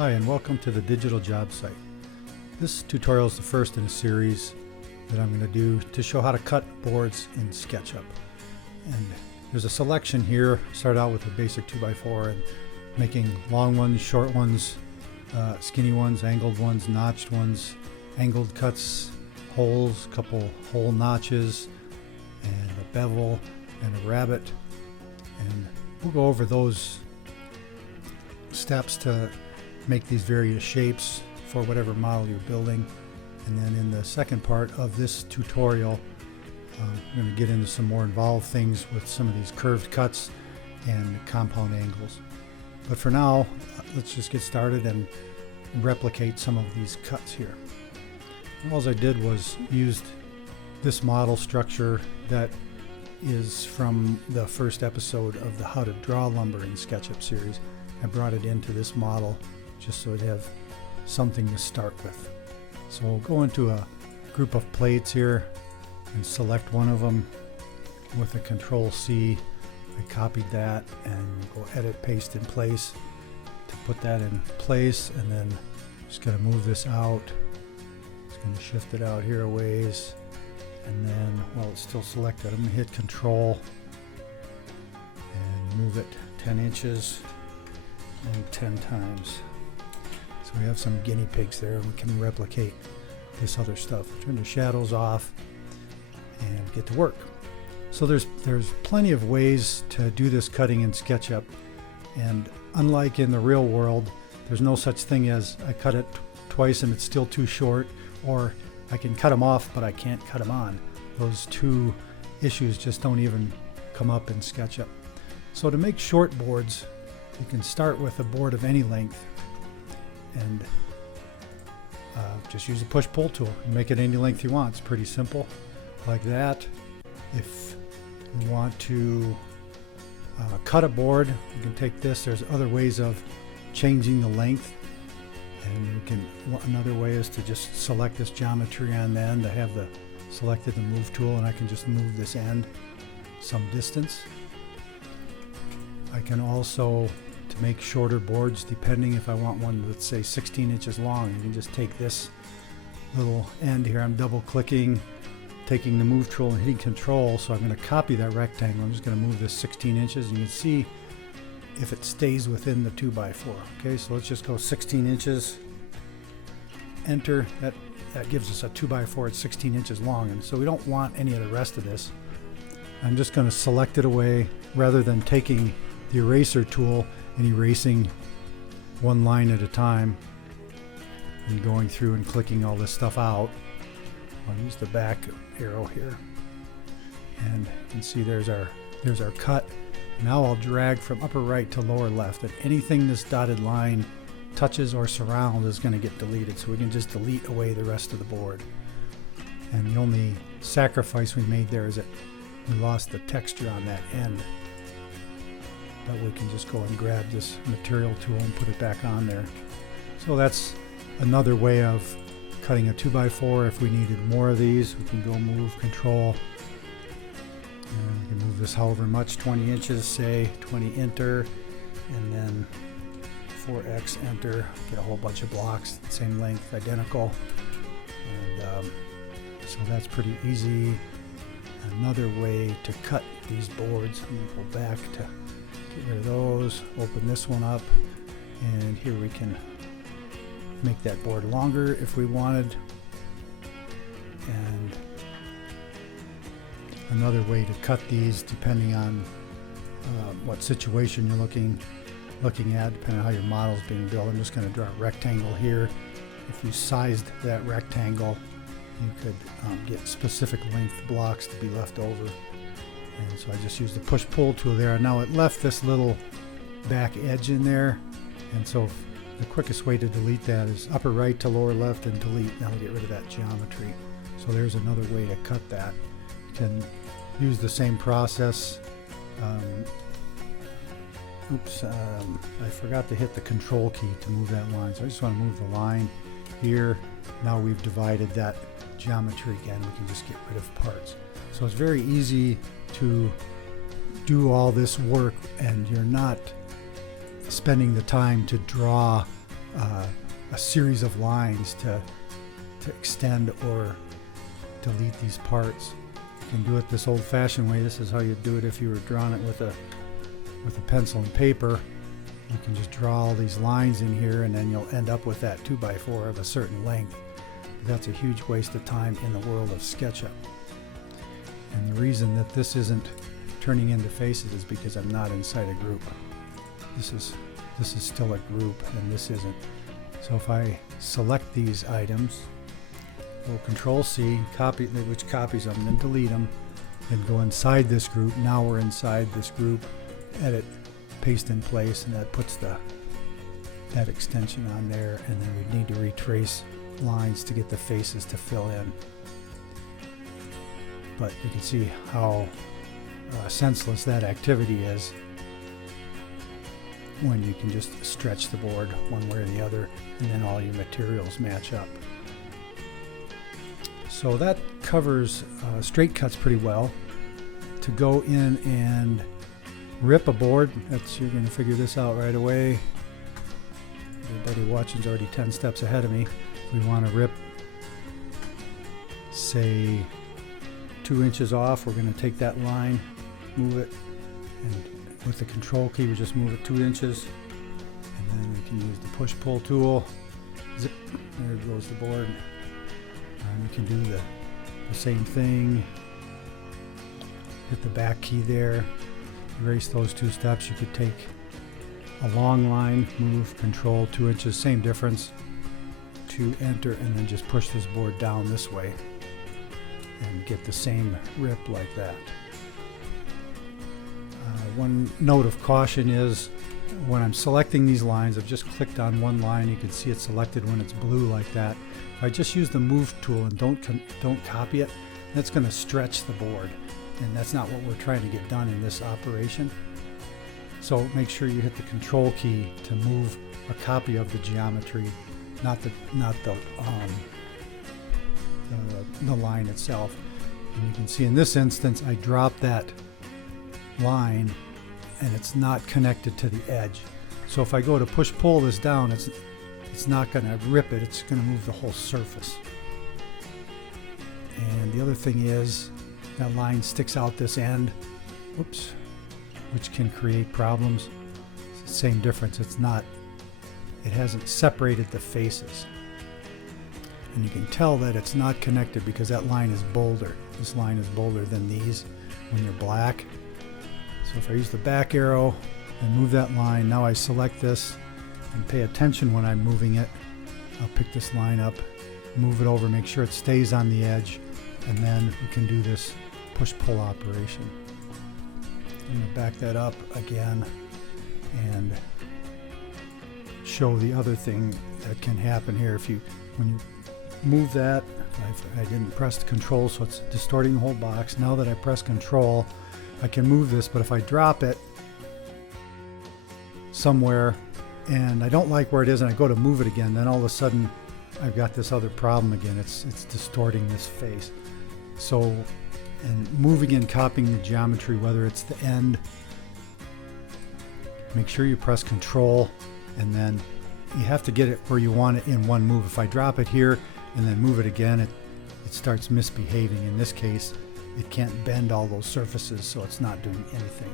Hi, and welcome to the digital job site. This tutorial is the first in a series that I'm going to do to show how to cut boards in SketchUp. And there's a selection here. Start out with a basic 2x4 and making long ones, short ones, skinny ones, angled ones, notched ones, angled cuts, holes, couple hole notches, and a bevel and a rabbet. And we'll go over those steps to make these various shapes for whatever model you're building. And then in the second part of this tutorial, we're going to get into some more involved things with some of these curved cuts and compound angles. But for now, let's just get started and replicate some of these cuts here. All I did was used this model structure that is from the first episode of the How to Draw Lumber in SketchUp series. I brought it into this model just so it'd have something to start with. So we'll go into a group of plates here and select one of them with a Control-C. I copied that and go edit, paste in place to put that in place, and then just going to move this out. Just going to shift it out here a ways, and then while it's still selected, I'm going to hit Control and move it 10 inches and 10 times. So we have some guinea pigs there, and we can replicate this other stuff. Turn the shadows off and get to work. So there's plenty of ways to do this cutting in SketchUp, and unlike in the real world, there's no such thing as I cut it twice and it's still too short, or I can cut them off but I can't cut them on. Those two issues just don't even come up in SketchUp. So to make short boards, you can start with a board of any length and just use the push-pull tool and make it any length you want. It's pretty simple, like that. If you want to cut a board, you can take this. There's other ways of changing the length, and another way is to just select this geometry on the end. I have selected the move tool, and I can just move this end some distance. I can also, to make shorter boards, depending if I want one, let's say 16 inches long, you can just take this little end here. I'm double clicking, taking the move tool and hitting Control. So I'm going to copy that rectangle. I'm just going to move this 16 inches, and you can see if it stays within the 2x4. Okay, so let's just go 16 inches. Enter. That gives us a 2x4 at 16 inches long, and so we don't want any of the rest of this. I'm just going to select it away rather than taking the eraser tool and erasing one line at a time and going through and clicking all this stuff out. I'll use the back arrow here, and you can see there's our cut. Now I'll drag from upper right to lower left, and anything this dotted line touches or surrounds is going to get deleted, so we can just delete away the rest of the board. And the only sacrifice we made there is that we lost the texture on that end, but we can just go and grab this material tool and put it back on there. So that's another way of cutting a 2x4. If we needed more of these, we can go move Control, and we can move this however much, 20 inches, say 20, enter, and then 4x, enter, get a whole bunch of blocks, same length, identical. And so that's pretty easy. Another way to cut these boards, I'm going to go back to get rid of those, open this one up, and here we can make that board longer if we wanted. And another way to cut these, depending on what situation you're looking at, depending on how your model is being built. I'm just going to draw a rectangle here. If you sized that rectangle, you could get specific length blocks to be left over. And so I just used the push-pull tool there. Now it left this little back edge in there, and so the quickest way to delete that is upper right to lower left and delete. Now we get rid of that geometry. So there's another way to cut that. You can use the same process. I forgot to hit the Control key to move that line, so I just want to move the line here. Now we've divided that geometry again. We can just get rid of parts. So it's very easy to do all this work, and you're not spending the time to draw a series of lines to extend or delete these parts. You can do it this old-fashioned way. This is how you'd do it if you were drawing it with a pencil and paper. You can just draw all these lines in here, and then you'll end up with that 2x4 of a certain length. That's a huge waste of time in the world of SketchUp. And the reason that this isn't turning into faces is because I'm not inside a group. This is still a group, and this isn't. So if I select these items, go Control C, copy, which copies them, then delete them, then go inside this group. Now we're inside this group. Edit, paste in place, and that puts that extension on there. And then we need to retrace lines to get the faces to fill in. But you can see how senseless that activity is when you can just stretch the board one way or the other, and then all your materials match up. So that covers straight cuts pretty well. To go in and rip a board, you're going to figure this out right away. Everybody watching is already 10 steps ahead of me. We want to rip, say, 2 inches off. We're going to take that line, move it, and with the Control key we just move it 2 inches, and then we can use the push-pull tool. Zip, there goes the board. And we can do the same thing. Hit the back key there, erase those 2 steps. You could take a long line, move Control 2 inches, same difference, to enter, and then just push this board down this way and get the same rip like that. One note of caution is when I'm selecting these lines, I've just clicked on one line. You can see it selected when it's blue like that. If I just use the Move tool and don't copy it, that's going to stretch the board, and that's not what we're trying to get done in this operation. So make sure you hit the Control key to move a copy of the geometry, not the line itself. And you can see in this instance I dropped that line and it's not connected to the edge. So if I go to push-pull this down, it's not going to rip it, it's going to move the whole surface. And the other thing is that line sticks out this end, whoops, which can create problems. It's the same difference, it hasn't separated the faces. And you can tell that it's not connected because that line is bolder. This line is bolder than these when you're black. So if I use the back arrow and move that line, now I select this and pay attention when I'm moving it. I'll pick this line up, move it over, make sure it stays on the edge, and then we can do this push-pull operation. I'm going to back that up again and show the other thing that can happen here. When you move that, I didn't press the Control, so it's distorting the whole box. Now that I press Control, I can move this, but if I drop it somewhere and I don't like where it is and I go to move it again, then all of a sudden I've got this other problem again. It's distorting this face. So, and moving and copying the geometry, whether it's the end, make sure you press Control, and then you have to get it where you want it in one move. If I drop it here and then move it again, it starts misbehaving. In this case, it can't bend all those surfaces, so it's not doing anything.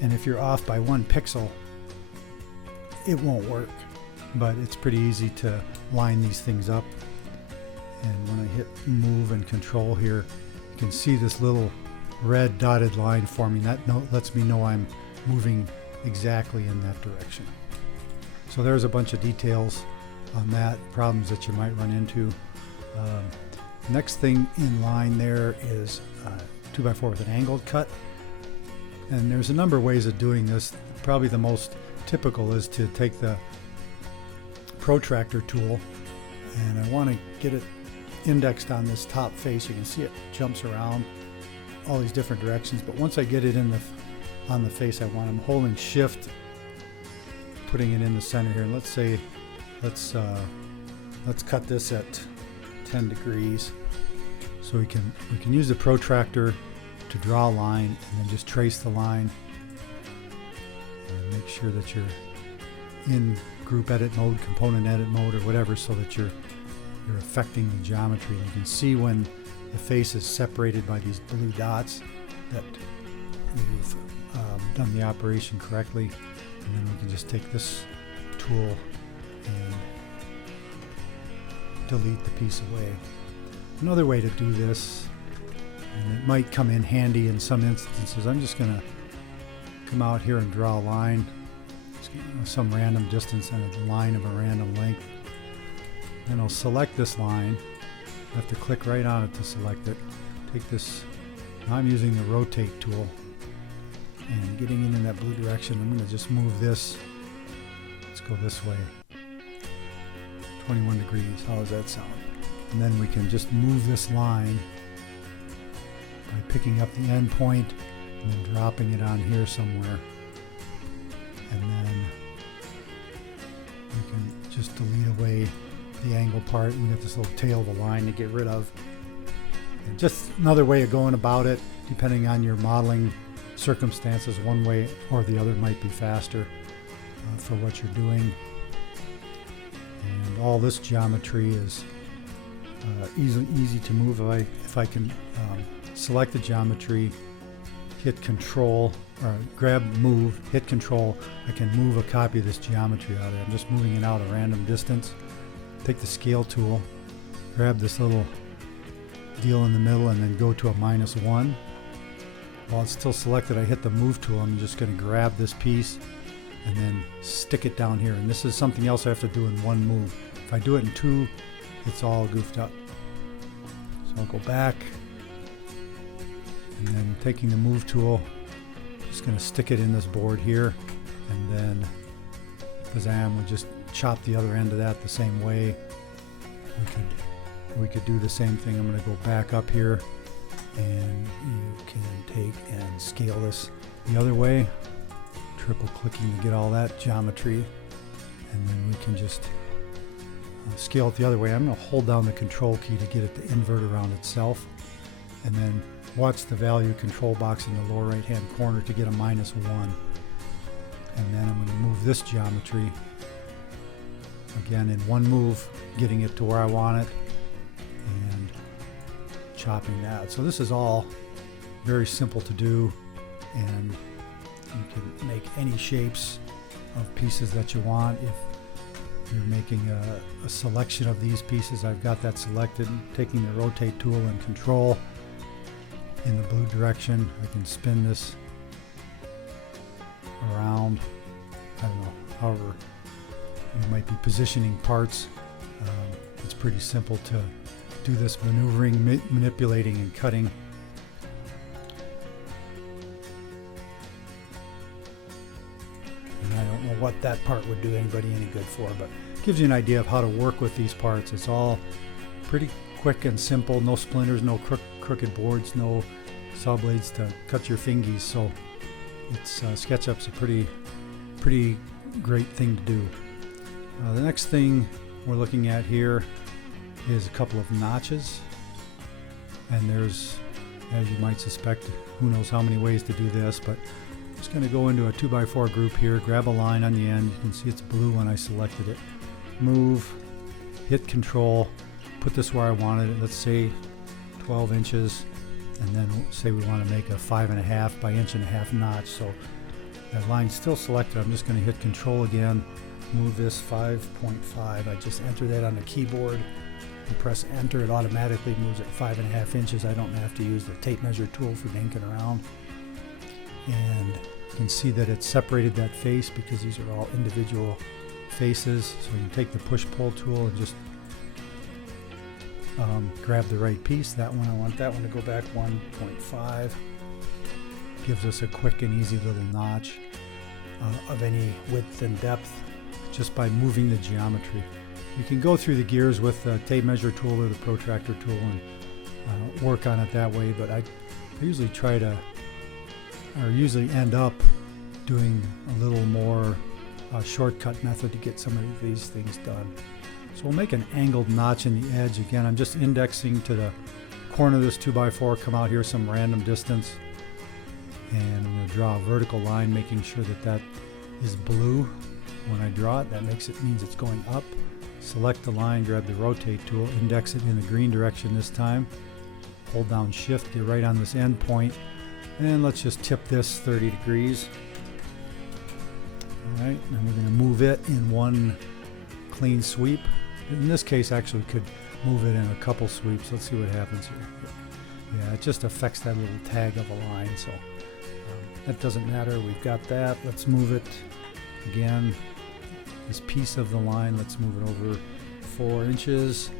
And if you're off by 1 pixel, it won't work. But it's pretty easy to line these things up. And when I hit Move and Control here, you can see this little red dotted line forming. That lets me know I'm moving exactly in that direction. So there's a bunch of details on that, problems that you might run into. Next thing in line there is 2x4 with an angled cut. And there's a number of ways of doing this. Probably the most typical is to take the protractor tool, and I want to get it indexed on this top face. You can see it jumps around all these different directions, but once I get it on the face I want, I'm holding Shift, putting it in the center here. And let's say let's cut this at 10 degrees. So we can use the protractor to draw a line and then just trace the line and make sure that you're in group edit mode, component edit mode, or whatever, so that you're affecting the geometry. You can see when the face is separated by these blue dots that you've done the operation correctly. And then we can just take this tool and delete the piece away. Another way to do this, and it might come in handy in some instances, I'm just going to come out here and draw a line, some random distance and a line of a random length. Then I'll select this line. I have to click right on it to select it. Take this, now I'm using the rotate tool, and getting in that blue direction, I'm going to just move this. Let's go this way. 21 degrees. How does that sound? And then we can just move this line by picking up the end point and then dropping it on here somewhere. And then we can just delete away the angle part. We got this little tail of a line to get rid of. And just another way of going about it, depending on your modeling circumstances, one way or the other might be faster for what you're doing. And all this geometry is easy to move. If I can select the geometry, hit Control, or grab Move, hit Control, I can move a copy of this geometry out of it. I'm just moving it out a random distance. Take the Scale tool, grab this little deal in the middle, and then go to a -1. While it's still selected, I hit the Move tool. I'm just going to grab this piece and then stick it down here. And this is something else I have to do in one move. If I do it in two, it's all goofed up. So I'll go back, and then taking the Move tool, just going to stick it in this board here, and then we just chop the other end of that the same way. We could do the same thing. I'm going to go back up here, and you can take and scale this the other way, triple clicking to get all that geometry, and then we can just scale it the other way. I'm going to hold down the Control key to get it to invert around itself, and then watch the value control box in the lower right hand corner to get a -1. And then I'm going to move this geometry again in one move, getting it to where I want it and chopping that. So this is all very simple to do, and you can make any shapes of pieces that you want. If you're making a selection of these pieces, I've got that selected. Taking the Rotate tool and Control in the blue direction, I can spin this around. I don't know, however you might be positioning parts. It's pretty simple to do this maneuvering, manipulating, and cutting. And I don't know what that part would do anybody any good for, but it gives you an idea of how to work with these parts. It's all pretty quick and simple. No splinters, no crooked boards, no saw blades to cut your fingies. So it's SketchUp's a pretty great thing to do. The next thing we're looking at here is a couple of notches, and there's, as you might suspect, who knows how many ways to do this, but I'm just going to go into a 2x4 group here, grab a line on the end. You can see it's blue when I selected it. Move, hit Control, put this where I wanted it, let's say 12 inches, and then say we want to make a 5.5 by 1.5 notch. So that line's still selected. I'm just going to hit Control again, move this 5.5. I just enter that on the keyboard and press Enter. It automatically moves it 5.5 inches. I don't have to use the tape measure tool for dinking around. And you can see that it's separated that face because these are all individual faces. So you take the Push-Pull tool and just grab the right piece. That one, I want that one to go back 1.5. Gives us a quick and easy little notch of any width and depth just by moving the geometry. You can go through the gears with the tape measure tool or the protractor tool and work on it that way, but I usually usually end up doing a little more shortcut method to get some of these things done. So we'll make an angled notch in the edge. Again, I'm just indexing to the corner of this 2x4, come out here some random distance, and I'm going to draw a vertical line, making sure that that is blue. When I draw it, that means it's going up. Select the line, grab the rotate tool, index it in the green direction this time. Hold down shift, get right on this end point, and let's just tip this 30 degrees. All right, and we're going to move it in one clean sweep. In this case, actually could move it in a couple sweeps. Let's see what happens here. Yeah, it just affects that little tag of a line, so that doesn't matter. We've got that. Let's move it again. This piece of the line, let's move it over 4 inches.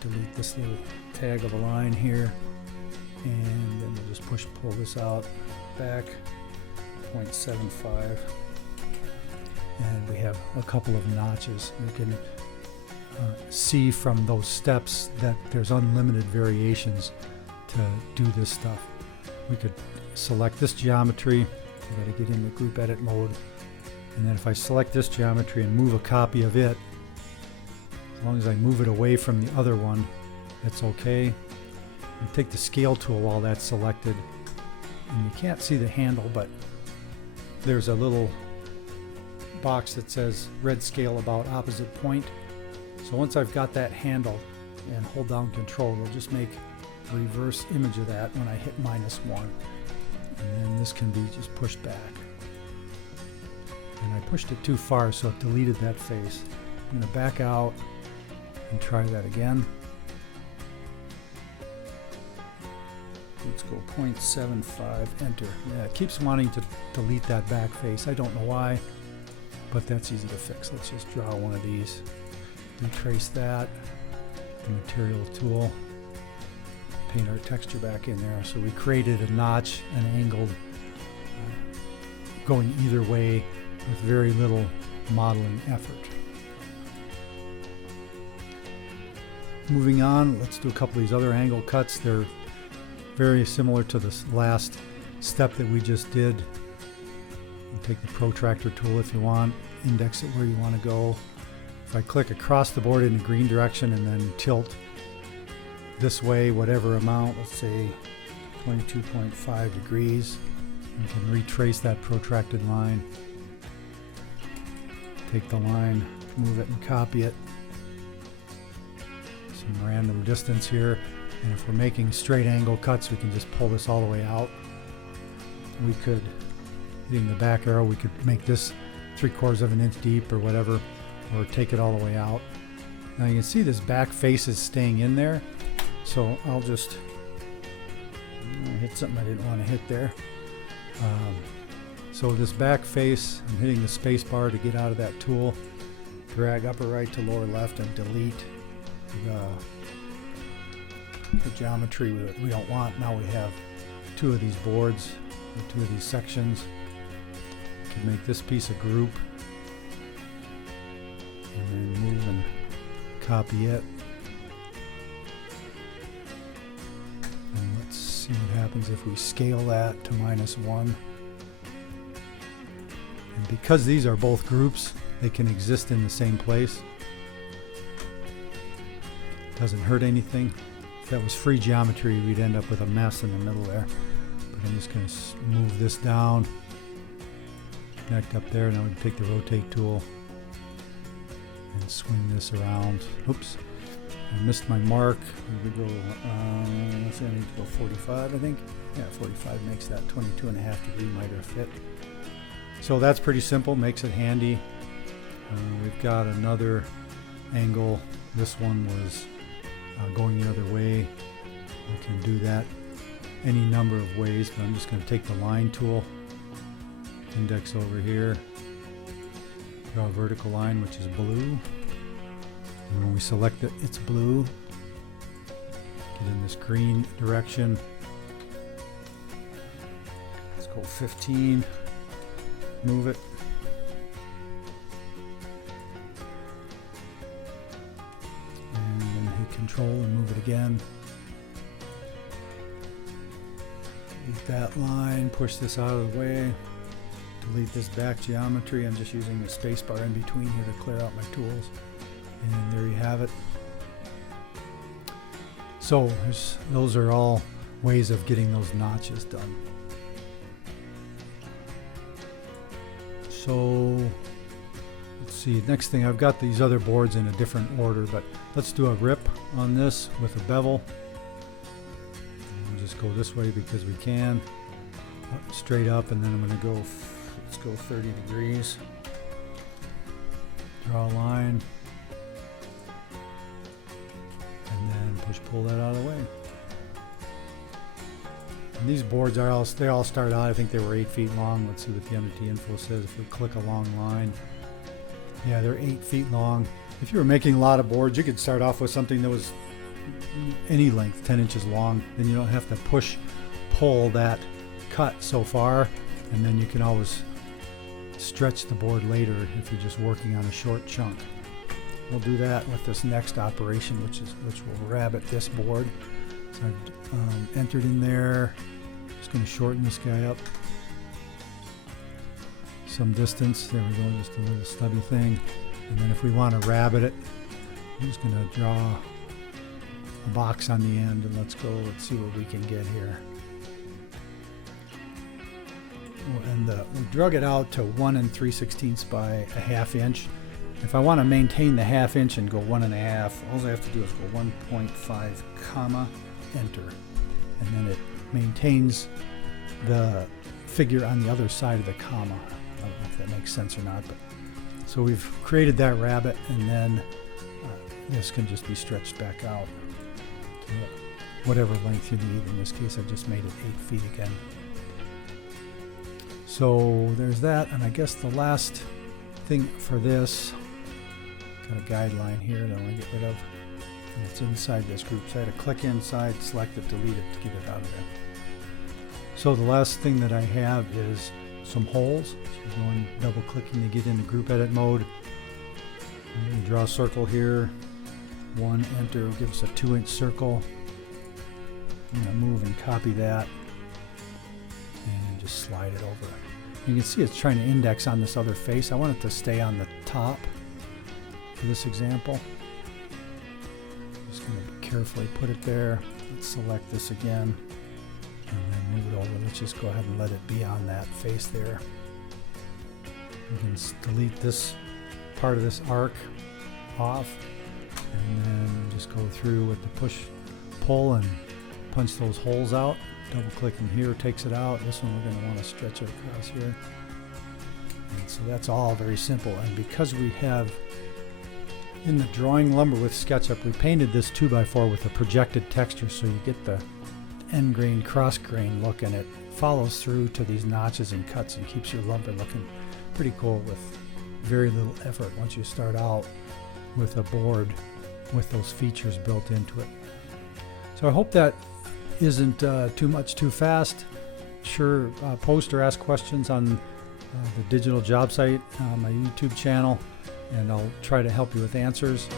Delete this little tag of a line here, and then we'll just pull this out back 0.75, and we have a couple of notches. You can see from those steps that there's unlimited variations to do this stuff. We could select this geometry. I got to get into group edit mode, and then if I select this geometry and move a copy of it, as long as I move it away from the other one, that's okay. And take the scale tool while that's selected, and you can't see the handle, but there's a little box that says red scale about opposite point. So once I've got that handle and hold down control, it'll just make a reverse image of that when I hit -1. And then this can be just pushed back. And I pushed it too far, so it deleted that face. I'm going to back out and try that again. Let's go 0.75, enter. Yeah, it keeps wanting to delete that back face. I don't know why, but that's easy to fix. Let's just draw one of these. Retrace that. The material tool. Paint our texture back in there. So we created a notch, an angled, going either way with very little modeling effort. Moving on, let's do a couple of these other angle cuts. They're very similar to this last step that we just did. You take the protractor tool if you want, index it where you want to go. If I click across the board in the green direction and then tilt this way, whatever amount, let's say 22.5 degrees, you can retrace that protracted line. Take the line, move it and copy it. Some random distance here. And if we're making straight angle cuts, we can just pull this all the way out. We could, hitting the back arrow, we could make this 3/4 of an inch deep or whatever, or take it all the way out. Now you can see this back face is staying in there, so I'll just hit something I didn't want to hit there. So this back face, I'm hitting the space bar to get out of that tool, drag upper right to lower left and delete the geometry that we don't want. Now we have 2 of these boards, or 2 of these sections. We can make this piece a group, and then move and copy it. And let's see what happens if we scale that to -1. And because these are both groups, they can exist in the same place. Doesn't hurt anything. If that was free geometry, we'd end up with a mess in the middle there. But I'm just going to move this down, connect up there. Now we can take the rotate tool and swing this around. Oops, I missed my mark. We go, let's say I need to go 45, I think. Yeah, 45 makes that 22.5 degree miter fit. So that's pretty simple, makes it handy. We've got another angle. This one was going the other way. We can do that any number of ways, but I'm just going to take the line tool, index over here, draw a vertical line which is blue, and when we select it, it's blue. Get in this green direction. Let's go 15, move it. Control and move it again. Delete that line, push this out of the way, delete this back geometry. I'm just using the space bar in between here to clear out my tools. And there you have it. So those are all ways of getting those notches done. So let's see, next thing, I've got these other boards in a different order, but let's do a rip on this with a bevel. We'll just go this way because we can. Straight up, and then I'm going to go, let's go 30 degrees. Draw a line. And then pull that out of the way. And these boards are they all started out, I think they were 8 feet long. Let's see what the MDT info says. If we click a long line, yeah, they're 8 feet long. If you were making a lot of boards, you could start off with something that was any length, 10 inches long. Then you don't have to pull that cut so far, and then you can always stretch the board later if you're just working on a short chunk. We'll do that with this next operation, which will rabbet this board. So I've entered in there. Just going to shorten this guy up some distance. There we go, just a little stubby thing. And then if we want to rabbet it, I'm just going to draw a box on the end, and let's see what we can get here. And we drug it out to 1 3/16 by a ½ inch. If I want to maintain the ½ inch and go 1 1/2, all I have to do is go 1.5 comma, enter, and then it maintains the figure on the other side of the comma. I don't know if that makes sense or not, but so we've created that rabbet, and then this can just be stretched back out to whatever length you need. In this case, I just made it 8 feet again. So there's that, and I guess the last thing for this, got a guideline here that I want to get rid of, and it's inside this group. So I had to click inside, select it, delete it to get it out of there. So the last thing that I have is some holes. So going double clicking to get into group edit mode. I'm going to draw a circle here. 1, enter, will give us a 2-inch circle. I'm going to move and copy that and just slide it over. You can see it's trying to index on this other face. I want it to stay on the top for this example. Just going to carefully put it there. Let's select this again and then move it over. Let's just go ahead and let it be on that face there. We can delete this part of this arc off, and then just go through with the push pull and punch those holes out. Double clicking here takes it out. This one we're going to want to stretch it across here. And so that's all very simple. And because we have in the drawing lumber with SketchUp, we painted this 2x4 with a projected texture, so you get the end grain, cross grain look, and it follows through to these notches and cuts and keeps your lumber looking pretty cool with very little effort once you start out with a board with those features built into it. So I hope that isn't too much too fast. Sure, post or ask questions on the digital job site on my YouTube channel, and I'll try to help you with answers.